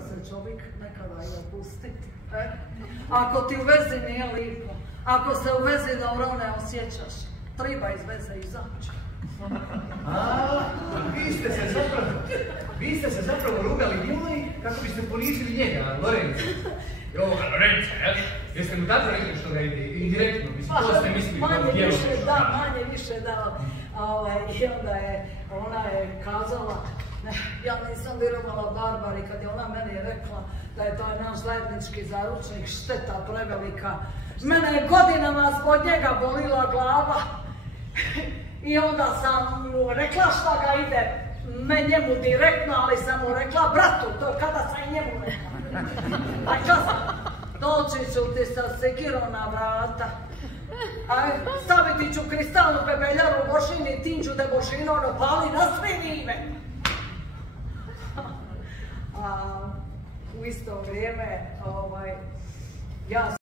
Triba se čovjek nekada i opustiti. Ako ti u vezi nije lipo, ako se u vezi dobro ne osjećaš, triba iz veze izaći. Vi ste se zapravo rugali njoj kako biste ponizili njega, Lorenza. Lorenza, jel? Jeste mu tako rekli što ga ide, indirektno, mislim, to ste mislili kao djelo. Manje više da, i onda je, ona je kazala, ja nisam vjerovala Barbari kad je ona meni rekla da je to naš zajednički zaručnik, šteta prevelika. Mene je godinama zbog njega bolila glava i onda sam mu rekla šta ga ide, ne njemu direktno, ali sam mu rekla bratu, to kada sam i njemu rekla. A doći ću ti sa sekirom na vrata, staviti ću kristalnu pebeljaru u bošini, tinđu da bošino pali na sve rive. A u isto vrijeme, ja